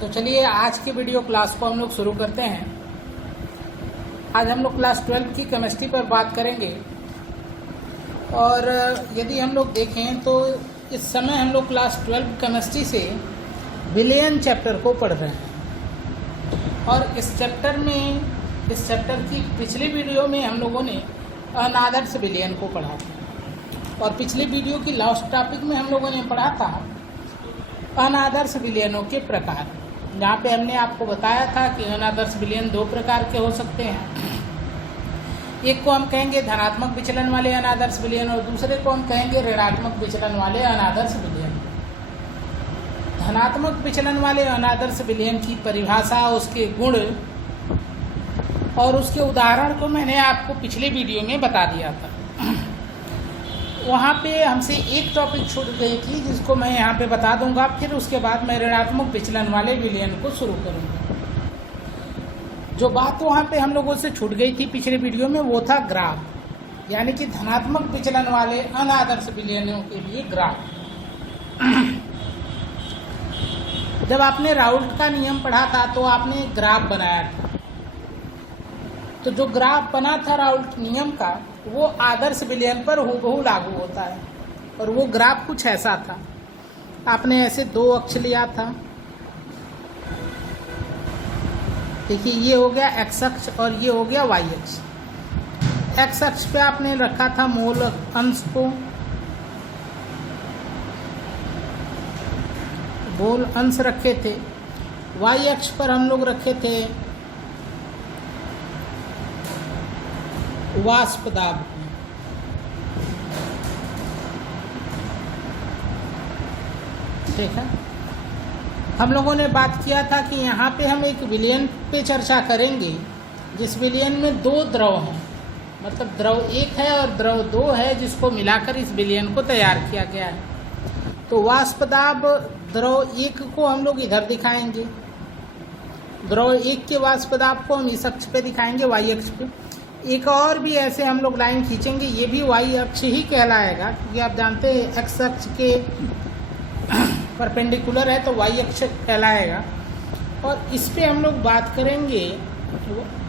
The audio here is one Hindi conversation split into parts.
तो चलिए आज की वीडियो क्लास को हम लोग शुरू करते हैं। आज हम लोग क्लास 12 की केमिस्ट्री पर बात करेंगे और यदि हम लोग देखें तो इस समय हम लोग क्लास 12 केमिस्ट्री से विलयन चैप्टर को पढ़ रहे हैं और इस चैप्टर की पिछली वीडियो में हम लोगों ने अनादर्श विलयन को पढ़ा था और पिछली वीडियो की लास्ट टॉपिक में हम लोगों ने पढ़ा था अनादर्श विलयनों के प्रकार, जहाँ पे हमने आपको बताया था कि अनादर्श विलयन दो प्रकार के हो सकते हैं। एक को हम कहेंगे धनात्मक विचलन वाले अनादर्श विलयन और दूसरे को हम कहेंगे ऋणात्मक विचलन वाले अनादर्श विलयन। धनात्मक विचलन वाले अनादर्श विलयन की परिभाषा, उसके गुण और उसके उदाहरण को मैंने आपको पिछले वीडियो में बता दिया था। वहाँ पे हमसे एक टॉपिक छूट गई थी जिसको मैं यहाँ पे बता दूंगा, फिर उसके बाद मैं ऋणात्मक विचलन वाले विलयन को शुरू करूँगा। जो बात वहाँ पे हम लोगों से छूट गई थी पिछले वीडियो में वो था ग्राफ, यानी कि धनात्मक विचलन वाले अनादर्श विलयनों के लिए ग्राफ। जब आपने राउल्ट का नियम पढ़ा था तो आपने ग्राफ बनाया था। तो जो ग्राफ बना था राउल्ट नियम का वो आदर्श विलयन पर हूबहू लागू होता है और वो ग्राफ कुछ ऐसा था। आपने ऐसे दो अक्ष लिया था, देखिए ये हो गया एक्स अक्ष और ये हो गया वाई अक्ष। एक्स अक्ष पे आपने रखा था मोल अंश को, मोल अंश रखे थे। वाई अक्ष पर हम लोग रखे थे वाष्प दाब। ठीक है, हम लोगों ने बात किया था कि यहाँ पे हम एक विलयन पे चर्चा करेंगे जिस विलयन में दो द्रव हैं, मतलब द्रव एक है और द्रव दो है, जिसको मिलाकर इस विलयन को तैयार किया गया है। तो वाष्प दाब द्रव एक को हम लोग इधर दिखाएंगे, द्रव एक के वाष्प दाब को हम इस अक्ष पे दिखाएंगे, वाई अक्ष पे। एक और भी ऐसे हम लोग लाइन खींचेंगे, ये भी वाई अक्ष ही कहलाएगा क्योंकि आप जानते हैं एक्स अक्ष के परपेंडिकुलर है तो वाई अक्ष कहलाएगा। और इस पे हम लोग बात करेंगे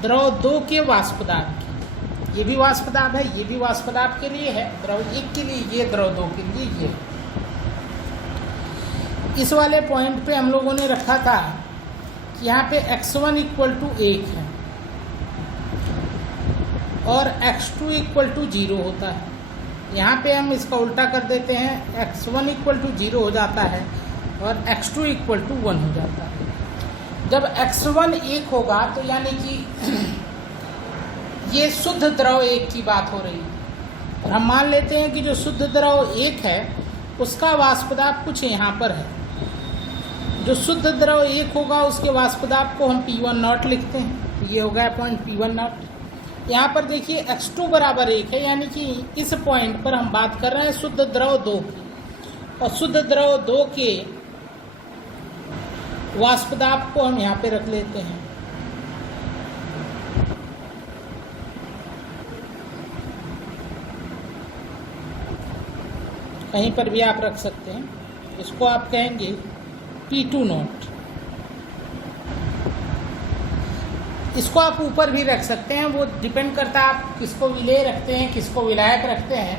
द्रव दो के वाष्प दाब की। ये भी वाष्प दाब है, ये भी वाष्प दाब के लिए है, द्रव एक के लिए ये, द्रव दो के लिए ये। इस वाले पॉइंट पे हम लोगों ने रखा था कि यहाँ पे x1 इक्वल टू 1 है और x2 इक्वल टू 0 होता है। यहाँ पे हम इसका उल्टा कर देते हैं, x1 इक्वल टू 0 हो जाता है और x2 इक्वल टू 1 हो जाता है। जब x1 1 होगा तो यानी कि ये शुद्ध द्रव एक की बात हो रही है और हम मान लेते हैं कि जो शुद्ध द्रव एक है उसका वाष्प दाब कुछ यहाँ पर है। जो शुद्ध द्रव एक होगा उसके वाष्प दाब को हम P1 नॉट लिखते हैं, ये हो गया पॉइंट P1 नॉट। यहाँ पर देखिए x2 बराबर 1 है, यानी कि इस पॉइंट पर हम बात कर रहे हैं शुद्ध द्रव 2 की और शुद्ध द्रव 2 के वाष्प दाब को हम यहाँ पे रख लेते हैं। कहीं पर भी आप रख सकते हैं, इसको आप कहेंगे P2 नॉट। इसको आप ऊपर भी रख सकते हैं, वो डिपेंड करता है आप किसको विलेय रखते हैं, किसको विलायक रखते हैं।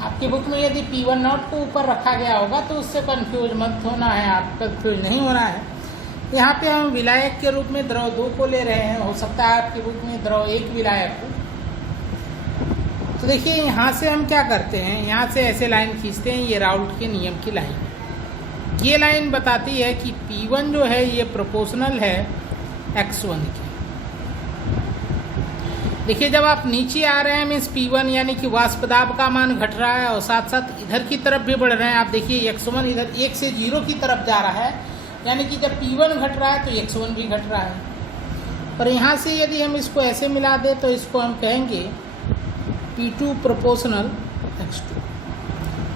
आपकी बुक में यदि P1 नॉट को ऊपर रखा गया होगा तो उससे कंफ्यूज मत होना है, आप कंफ्यूज नहीं होना है। यहाँ पे हम विलायक के रूप में द्रव 2 को ले रहे हैं, हो सकता है आपकी बुक में द्रव 1 विलायक हो। तो देखिए यहाँ से हम क्या करते हैं, यहाँ से ऐसे लाइन खींचते हैं, ये राउल्ट के नियम की लाइन। ये लाइन बताती है कि P1 जो है ये प्रोपोर्शनल है x1 की। देखिए जब आप नीचे आ रहे हैं मीन्स P1 यानी कि वाष्प दाब का मान घट रहा है और साथ साथ इधर की तरफ भी बढ़ रहे हैं। आप देखिए x1 इधर 1 से 0 की तरफ जा रहा है, यानी कि जब P1 घट रहा है तो x1 भी घट रहा है। पर यहाँ से यदि हम इसको ऐसे मिला दें तो इसको हम कहेंगे P2 प्रोपोर्शनल x2।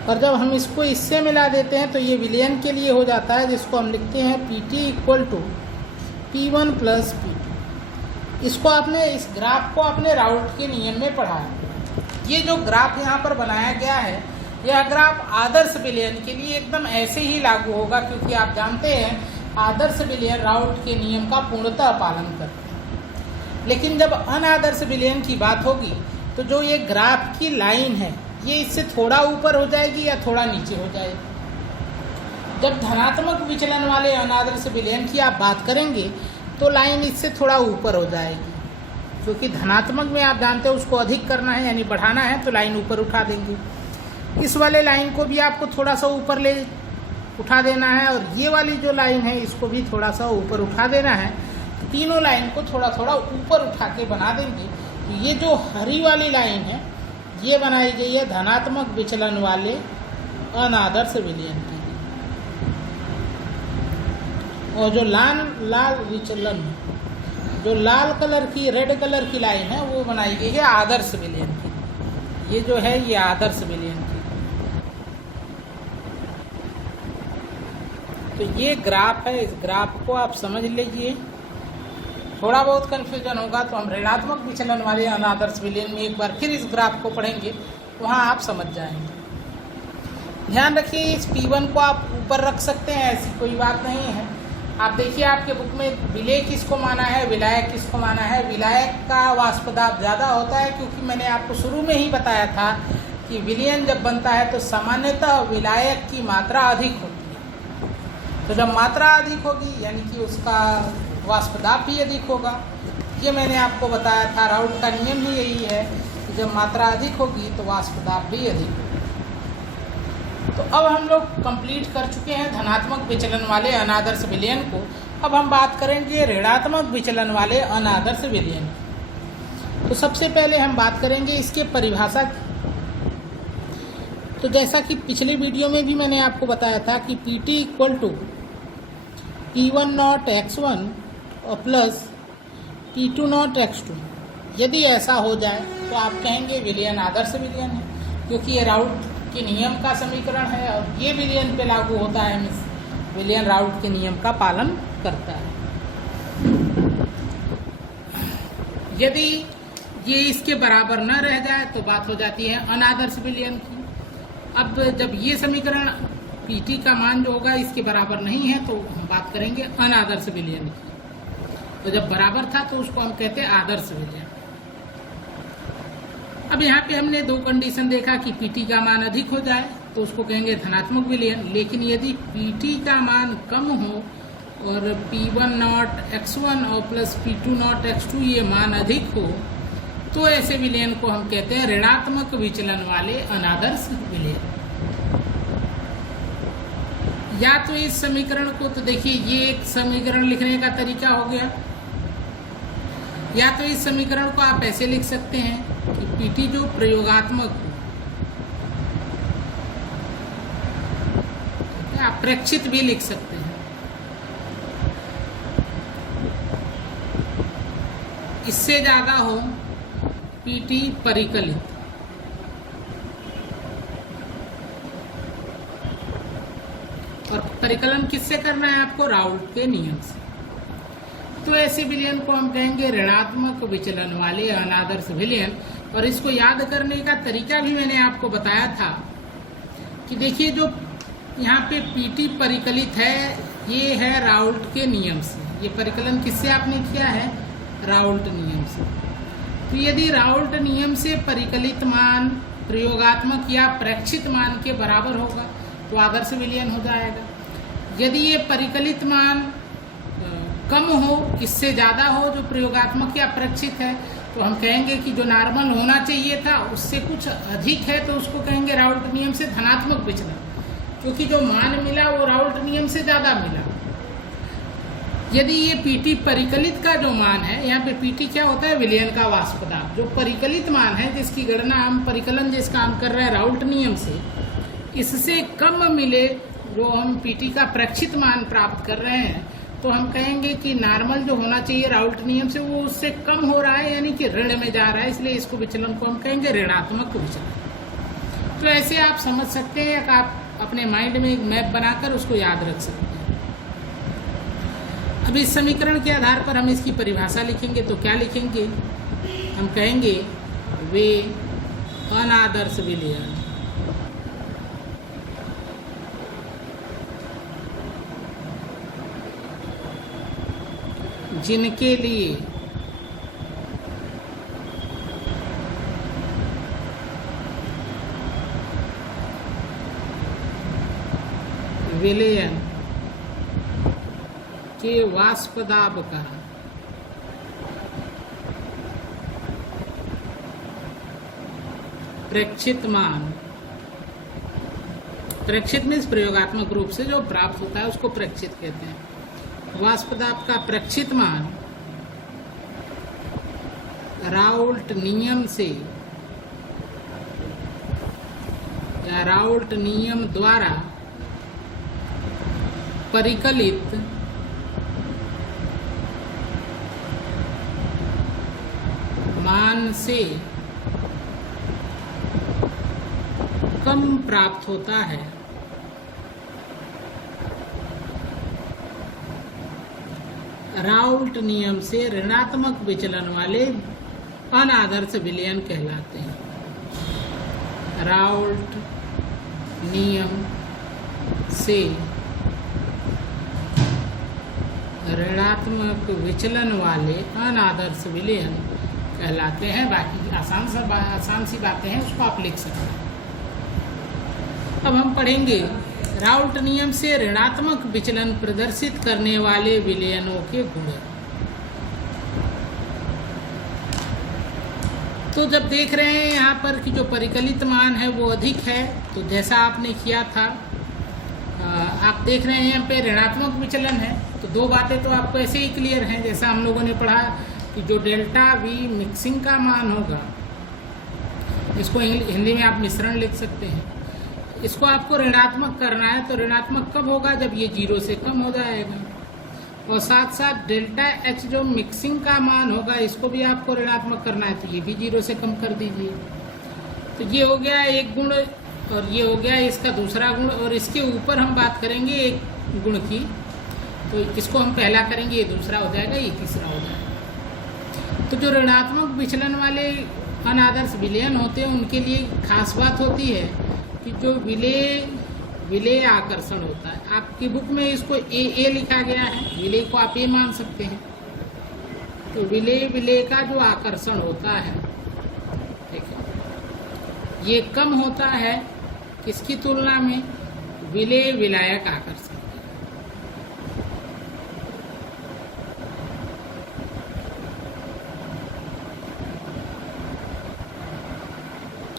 और जब हम इसको इससे मिला देते हैं तो ये विलयन के लिए हो जाता है, जिसको हम लिखते हैं PT equal to P1 plus P2। इसको आपने, इस ग्राफ को आपने राउल्ट के नियम में पढ़ा है। ये जो ग्राफ यहाँ पर बनाया गया है यह ग्राफ आदर्श विलयन के लिए एकदम ऐसे ही लागू होगा, क्योंकि आप जानते हैं आदर्श विलयन राउट के नियम का पूर्णतः पालन करते हैं। लेकिन जब अनादर्श विलयन की बात होगी तो जो ये ग्राफ की लाइन है ये इससे थोड़ा ऊपर हो जाएगी या थोड़ा नीचे हो जाएगी। जब धनात्मक विचलन वाले अनादर्श विलयन की आप बात करेंगे तो लाइन इससे थोड़ा ऊपर हो जाएगी, क्योंकि धनात्मक में आप जानते हो उसको अधिक करना है यानी बढ़ाना है तो लाइन ऊपर उठा देंगे। इस वाले लाइन को भी आपको थोड़ा सा ऊपर ले उठा देना है और ये वाली जो लाइन है इसको भी थोड़ा सा ऊपर उठा देना है। तो तीनों लाइन को थोड़ा थोड़ा ऊपर उठा के बना देंगे। तो ये जो हरी वाली लाइन है ये बनाई गई है धनात्मक विचलन वाले अनादर्श विलयन के लिए, और जो लाल विचलन जो लाल कलर की रेड कलर की लाइन है वो बनाई गई है आदर्श विलयन की। ये जो है ये आदर्श विलयन की। तो ये ग्राफ है, इस ग्राफ को आप समझ लीजिए। थोड़ा बहुत कन्फ्यूजन होगा तो हम ऋणात्मक विचलन वाले अनादर्श विलयन में एक बार फिर इस ग्राफ को पढ़ेंगे, वहाँ आप समझ जाएंगे। ध्यान रखिए इस P1 को आप ऊपर रख सकते हैं, ऐसी कोई बात नहीं है। आप देखिए आपके बुक में विलेय किसको माना है, विलायक किसको माना है। विलायक का वाष्पदाब ज़्यादा होता है, क्योंकि मैंने आपको शुरू में ही बताया था कि विलयन जब बनता है तो सामान्यतः विलायक की मात्रा अधिक होती है। तो जब मात्रा अधिक होगी यानी कि उसका वाष्पदाब भी अधिक होगा। ये मैंने आपको बताया था, राउट का नियम ही यही है कि जब मात्रा अधिक होगी तो वाष्पदाब भी अधिक होगा। तो अब हम लोग कंप्लीट कर चुके हैं धनात्मक विचलन वाले अनादर्श विलयन को। अब हम बात करेंगे ऋणात्मक विचलन वाले अनादर्श विलयन की। तो सबसे पहले हम बात करेंगे इसके परिभाषा की। तो जैसा कि पिछले वीडियो में भी मैंने आपको बताया था कि PT = T1 नॉट x1 और प्लस T2 नॉट x2। यदि ऐसा हो जाए तो आप कहेंगे विलयन आदर्श विलयन है, क्योंकि ये राउट के नियम का समीकरण है और ये विलयन पे लागू होता है। विलयन राउट के नियम का पालन करता है। यदि ये इसके बराबर न रह जाए तो बात हो जाती है अनादर्श विलयन की। अब जब ये समीकरण PT का मान जो होगा इसके बराबर नहीं है तो हम बात करेंगे अनादर्श विलयन की। तो जब बराबर था तो उसको हम कहते हैं आदर्श विलयन। अब यहाँ पे हमने दो कंडीशन देखा कि PT का मान अधिक हो जाए तो उसको कहेंगे धनात्मक विलयन, लेकिन यदि PT का मान कम हो और P1 नॉट x1 और प्लस P2 नॉट x2 ये मान अधिक हो तो ऐसे विलयन को हम कहते हैं ऋणात्मक विचलन वाले अनादर्श विलयन। या तो इस समीकरण को, तो देखिए ये एक समीकरण लिखने का तरीका हो गया, या तो इस समीकरण को आप ऐसे लिख सकते हैं कि PT जो प्रयोगात्मक हो, आप प्रेक्षित भी लिख सकते हैं। इससे ज्यादा हो PT परिकलित। और परिकलन किससे करना है आपको? राउट के नियम से। तो ऐसे विलयन को हम कहेंगे ऋणात्मक विचलन वाले अनादर्श विलयन। और इसको याद करने का तरीका भी मैंने आपको बताया था कि देखिए जो यहाँ पे PT परिकलित है ये है राउल्ट के नियम से। ये परिकलन किससे आपने किया है? राउल्ट नियम से। तो यदि राउल्ट नियम से परिकलित मान प्रयोगात्मक या प्रेक्षित मान के बराबर होगा तो आदर्श विलयन हो जाएगा। यदि ये परिकलित मान कम हो, इससे ज़्यादा हो जो प्रयोगात्मक या प्रेक्षित है, तो हम कहेंगे कि जो नॉर्मल होना चाहिए था उससे कुछ अधिक है तो उसको कहेंगे राउल्ट नियम से धनात्मक विचलन, क्योंकि जो मान मिला वो राउल्ट नियम से ज़्यादा मिला। यदि ये PT परिकलित का जो मान है, यहाँ पे PT क्या होता है? विलयन का वाष्पदाब। जो परिकलित मान है जिसकी गणना हम परिकलन जिसका हम कर रहे हैं राउल्ट नियम से, इससे कम मिले जो हम PT का प्रेक्षित मान प्राप्त कर रहे हैं, तो हम कहेंगे कि नॉर्मल जो होना चाहिए राउल्ट नियम से वो उससे कम हो रहा है, यानी कि ऋण में जा रहा है, इसलिए इसको विचलन को हम कहेंगे ऋणात्मक विचलन। तो ऐसे आप समझ सकते हैं कि आप अपने माइंड में एक मैप बनाकर उसको याद रख सकते हैं। अब इस समीकरण के आधार पर हम इसकी परिभाषा लिखेंगे तो क्या लिखेंगे? हम कहेंगे वे अनादर्श विलयन जिनके लिए विलयन के वाष्पदाब का प्रेक्षित मान, प्रेक्षित मीन्स प्रयोगात्मक रूप से जो प्राप्त होता है उसको प्रेक्षित कहते हैं। वाष्पदाब का प्रेक्षित मान राउल्ट नियम से या राउल्ट नियम द्वारा परिकलित मान से कम प्राप्त होता है। राउल्ट नियम से ऋणात्मक विचलन वाले अनादर्श विलयन कहलाते हैं। राउल्ट नियम से ऋणात्मक विचलन वाले अनादर्श विलयन कहलाते हैं। बाकी आसान सी बातें हैं, उसको आप लिख सकते हैं। अब हम पढ़ेंगे राउल्ट नियम से ऋणात्मक विचलन प्रदर्शित करने वाले विलयनों के गुण। तो जब देख रहे हैं यहाँ पर कि जो परिकलित मान है वो अधिक है, तो जैसा आपने किया था, आप देख रहे हैं यहाँ पे ऋणात्मक विचलन है, तो दो बातें तो आपको ऐसे ही क्लियर हैं। जैसा हम लोगों ने पढ़ा कि जो डेल्टा वी मिक्सिंग का मान होगा, इसको हिंदी में आप मिश्रण लिख सकते हैं, इसको आपको ऋणात्मक करना है। तो ऋणात्मक कब होगा? जब ये 0 से कम हो जाएगा। और साथ साथ डेल्टा एच जो मिक्सिंग का मान होगा, इसको भी आपको ऋणात्मक करना है, तो ये भी 0 से कम कर दीजिए। तो ये हो गया एक गुण, और ये हो गया इसका दूसरा गुण। और इसके ऊपर हम बात करेंगे एक गुण की, तो इसको हम पहला करेंगे, ये दूसरा हो जाएगा, ये तीसरा हो जाएगा। तो जो ऋणात्मक विचलन वाले अनादर्श विलयन होते हैं, उनके लिए खास बात होती है कि जो विलेय आकर्षण होता है, आपकी बुक में इसको ए लिखा गया है, विलेय को आप ए मान सकते हैं। तो विलेय का जो आकर्षण होता है, ठीक है, ये कम होता है किसकी तुलना में? विलेय विलायक आकर्षण।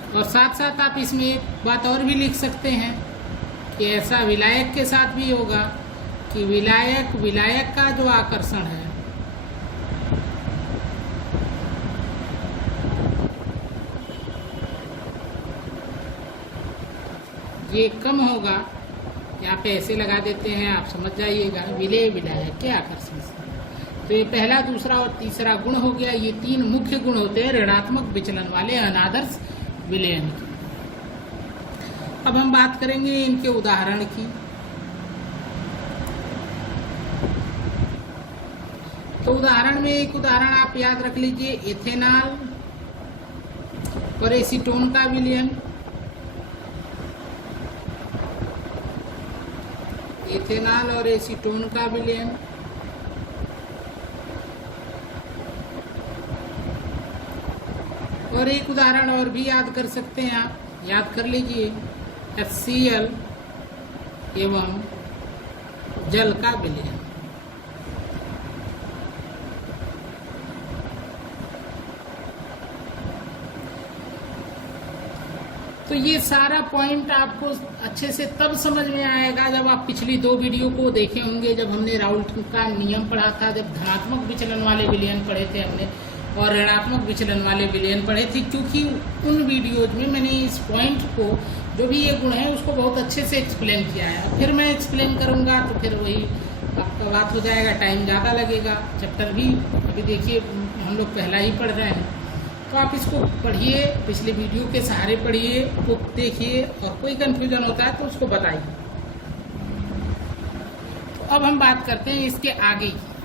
और साथ साथ आप इसमें एक बात और भी लिख सकते हैं कि ऐसा विलायक के साथ भी होगा कि विलायक का जो आकर्षण है, ये कम होगा। यहाँ पे ऐसे लगा देते हैं, आप समझ जाइएगा, विलेय विलायक के आकर्षण से। तो ये पहला, दूसरा और तीसरा गुण हो गया। ये 3 मुख्य गुण होते हैं ऋणात्मक विचलन वाले अनादर्श विलयन की। अब हम बात करेंगे इनके उदाहरण की। तो उदाहरण में एक उदाहरण आप याद रख लीजिए, एथेनॉल और एसीटोन का विलयन। एथेनॉल और एसीटोन का विलयन। और एक उदाहरण और भी याद कर सकते हैं आप, याद कर लीजिए, HCl एवं जल का विलयन। तो ये सारा पॉइंट आपको अच्छे से तब समझ में आएगा जब आप पिछली 2 वीडियो को देखे होंगे, जब हमने राउल्ट का नियम पढ़ा था, जब धनात्मक विचलन वाले विलयन पढ़े थे हमने और ऋणात्मक विचलन वाले विलयन पढ़े थे। क्योंकि उन वीडियोज में मैंने इस पॉइंट को, जो भी ये गुण है, उसको बहुत अच्छे से एक्सप्लेन किया है। फिर मैं एक्सप्लेन करूँगा तो फिर वही आपका बात हो जाएगा, टाइम ज़्यादा लगेगा। चैप्टर भी अभी देखिए हम लोग पहला ही पढ़ रहे हैं, तो आप इसको पढ़िए, पिछले वीडियो के सहारे पढ़िए, बुक देखिए, और कोई कन्फ्यूजन होता है तो उसको बताइए। तो अब हम बात करते हैं इसके आगे की।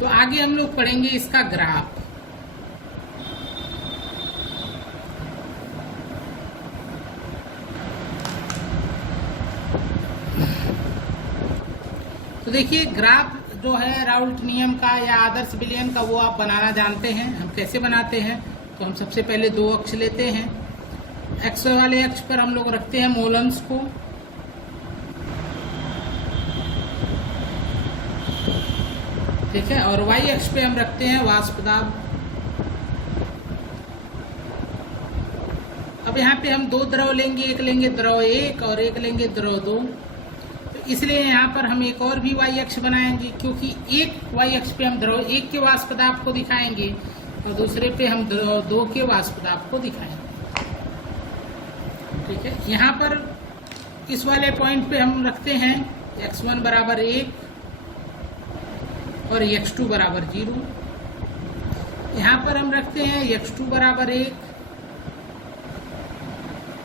तो आगे हम लोग पढ़ेंगे इसका ग्राफ। तो देखिए ग्राफ जो है राउल्ट नियम का या आदर्श विलयन का वो आप बनाना जानते हैं। हम कैसे बनाते हैं, तो हम सबसे पहले दो अक्ष लेते हैं। एक्स वाले अक्ष पर हम लोग रखते हैं मोलन्स को, ठीक है, और वाई अक्ष पे हम रखते हैं वाष्प दाब। अब यहाँ पे हम दो द्रव लेंगे, एक लेंगे द्रव 1 और एक लेंगे द्रव 2। तो इसलिए यहाँ पर हम एक और भी वाई अक्ष बनाएंगे, क्योंकि एक वाई अक्ष पे हम द्रव 1 के वाष्प दाब को दिखाएंगे और दूसरे पे हम द्रव 2 के वाष्प दाब को दिखाएंगे, ठीक है। यहाँ पर इस वाले पॉइंट पे हम रखते हैं x1 बराबर 1 और x2 बराबर 0। यहाँ पर हम रखते हैं x2 बराबर 1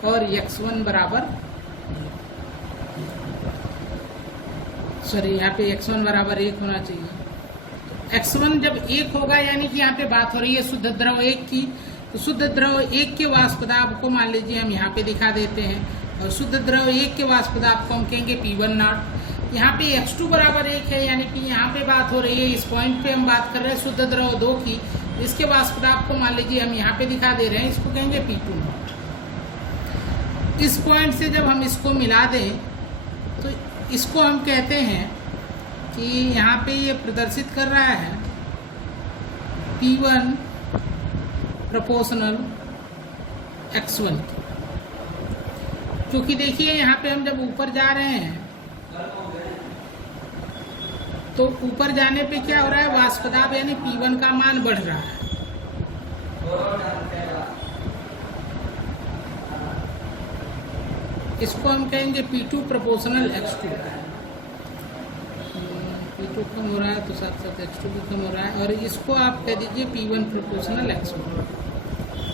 और x1 बराबर, सॉरी यहाँ पे x1 बराबर 1 होना चाहिए। x1 जब 1 होगा यानी कि यहाँ पे बात हो रही है शुद्ध द्रव 1 की, तो शुद्ध द्रव 1 के वाष्प दाब को मान लीजिए हम यहाँ पे दिखा देते हैं और शुद्ध द्रव 1 के वाष्प दाब को हम कहेंगे P1 यहाँ पे x2 बराबर 1 है, यानी कि यहाँ पे बात हो रही है, इस पॉइंट पे हम बात कर रहे हैं शुद्ध द्रव 2 की, इसके वाष्प दाब को मान लीजिए हम यहाँ पे दिखा दे रहे हैं, इसको कहेंगे P2। इस पॉइंट से जब हम इसको मिला दें तो इसको हम कहते हैं कि यहाँ पे ये प्रदर्शित कर रहा है P1 प्रोपोर्शनल x1, क्योंकि देखिए यहाँ पे हम जब ऊपर जा रहे हैं तो ऊपर जाने पे क्या हो रहा है, वाष्प दाब यानी P1 का मान बढ़ रहा है। इसको हम कहेंगे P2 प्रोपोर्शनल x2। P2 कम हो रहा है तो साथ साथ x2 भी कम हो रहा है, और इसको आप कह दीजिए P1 प्रोपोर्शनल x1।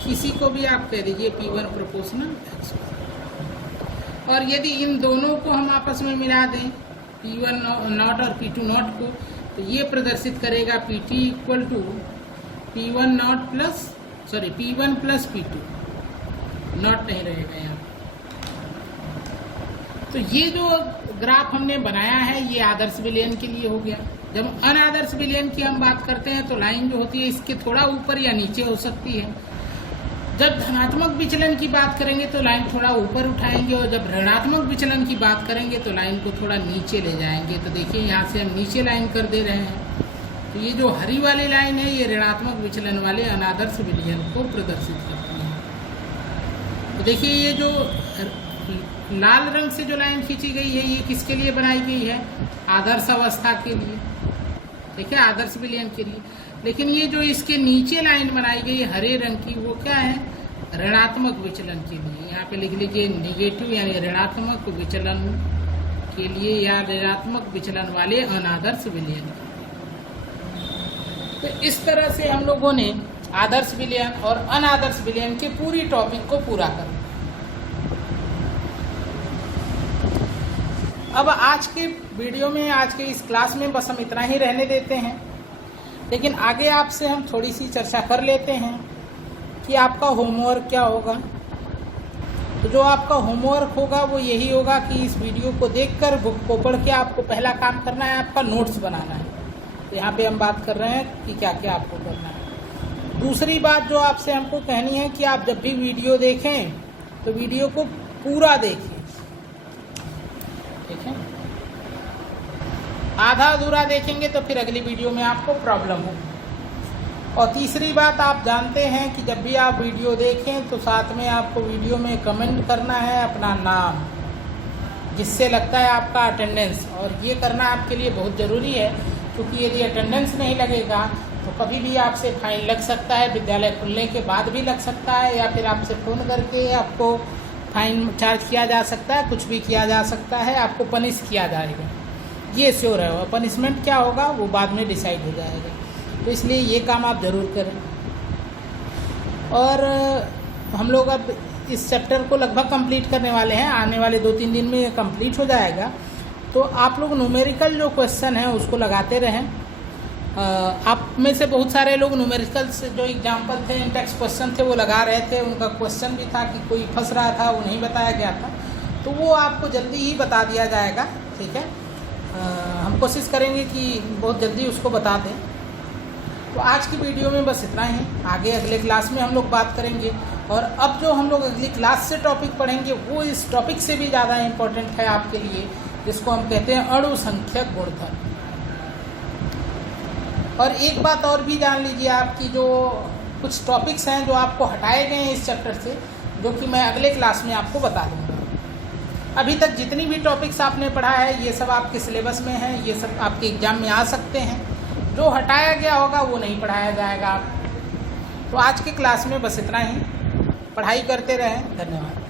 किसी को भी आप कह दीजिए P1 प्रोपोर्शनल x1। और यदि इन दोनों को हम आपस में मिला दें P1 नॉट और P2 नॉट को, तो ये प्रदर्शित करेगा Pt equal to P1 not plus, sorry P1 plus P2, not नहीं रहेगा यहाँ। तो ये जो ग्राफ हमने बनाया है ये आदर्श विलयन के लिए हो गया। जब अनादर्श विलयन की हम बात करते हैं तो लाइन जो होती है इसके थोड़ा ऊपर या नीचे हो सकती है। जब धनात्मक विचलन की बात करेंगे तो लाइन थोड़ा ऊपर उठाएंगे, और जब ऋणात्मक विचलन की बात करेंगे तो लाइन को थोड़ा नीचे ले जाएंगे। तो देखिए यहाँ से हम नीचे लाइन कर दे रहे हैं, तो ये जो हरी वाली लाइन है ये ऋणात्मक विचलन वाले अनादर्श विलयन को प्रदर्शित करती है। तो देखिए ये जो लाल रंग से जो लाइन खींची गई है ये किसके लिए बनाई गई है, आदर्श अवस्था के लिए, ठीक है, आदर्श विलयन के लिए। लेकिन ये जो इसके नीचे लाइन बनाई गई है हरे रंग की, वो क्या है, ऋणात्मक विचलन के लिए। यहाँ पे लिख लीजिए निगेटिव यानी ऋणात्मक विचलन के लिए या ऋणात्मक विचलन वाले अनादर्श विलयन। तो इस तरह से हम लोगों ने आदर्श विलयन और अनादर्श विलयन के पूरी टॉपिक को पूरा कर। अब आज के वीडियो में, आज के इस क्लास में बस हम इतना ही रहने देते हैं, लेकिन आगे आपसे हम थोड़ी सी चर्चा कर लेते हैं कि आपका होमवर्क क्या होगा। तो जो आपका होमवर्क होगा वो यही होगा कि इस वीडियो को देखकर बुक को पढ़ के आपको पहला काम करना है, आपका नोट्स बनाना है। तो यहाँ पे हम बात कर रहे हैं कि क्या क्या आपको करना है। दूसरी बात जो आपसे हमको कहनी है कि आप जब भी वीडियो देखें तो वीडियो को पूरा देखें, ठीक है। आधा अधूरा देखेंगे तो फिर अगली वीडियो में आपको प्रॉब्लम होगी। और तीसरी बात, आप जानते हैं कि जब भी आप वीडियो देखें तो साथ में आपको वीडियो में कमेंट करना है अपना नाम, जिससे लगता है आपका अटेंडेंस। और ये करना आपके लिए बहुत ज़रूरी है, क्योंकि यदि अटेंडेंस नहीं लगेगा तो कभी भी आपसे फाइन लग सकता है, विद्यालय खुलने के बाद भी लग सकता है, या फिर आपसे फ़ोन करके आपको फाइन चार्ज किया जा सकता है, कुछ भी किया जा सकता है, आपको पनिश किया जाएगा, ये श्योर है। और पनिशमेंट क्या होगा वो बाद में डिसाइड हो जाएगा। तो इसलिए ये काम आप ज़रूर करें। और हम लोग अब इस चैप्टर को लगभग कंप्लीट करने वाले हैं, आने वाले 2-3 दिन में ये कंप्लीट हो जाएगा। तो आप लोग न्यूमेरिकल जो क्वेश्चन है उसको लगाते रहें। आप में से बहुत सारे लोग न्यूमेरिकल से जो एग्जाम्पल थे, इंटेक्स क्वेश्चन थे, वो लगा रहे थे। उनका क्वेश्चन भी था कि कोई फंस रहा था, वो नहीं बताया गया था, तो वो आपको जल्दी ही बता दिया जाएगा, ठीक है। हमको कोशिश करेंगे कि बहुत जल्दी उसको बता दें। तो आज की वीडियो में बस इतना ही। आगे अगले क्लास में हम लोग बात करेंगे, और अब जो हम लोग अगली क्लास से टॉपिक पढ़ेंगे वो इस टॉपिक से भी ज़्यादा इम्पोर्टेंट है आपके लिए, जिसको हम कहते हैं अणु संख्यक गुणधर्म। और एक बात और भी जान लीजिए, आपकी जो कुछ टॉपिक्स हैं जो आपको हटाए गए हैं इस चैप्टर से, जो कि मैं अगले क्लास में आपको बता दूंगा। अभी तक जितनी भी टॉपिक्स आपने पढ़ा है ये सब आपके सिलेबस में है, ये सब आपके एग्जाम में आ सकते हैं। जो हटाया गया होगा वो नहीं पढ़ाया जाएगा। तो आज के क्लास में बस इतना ही। पढ़ाई करते रहें। धन्यवाद।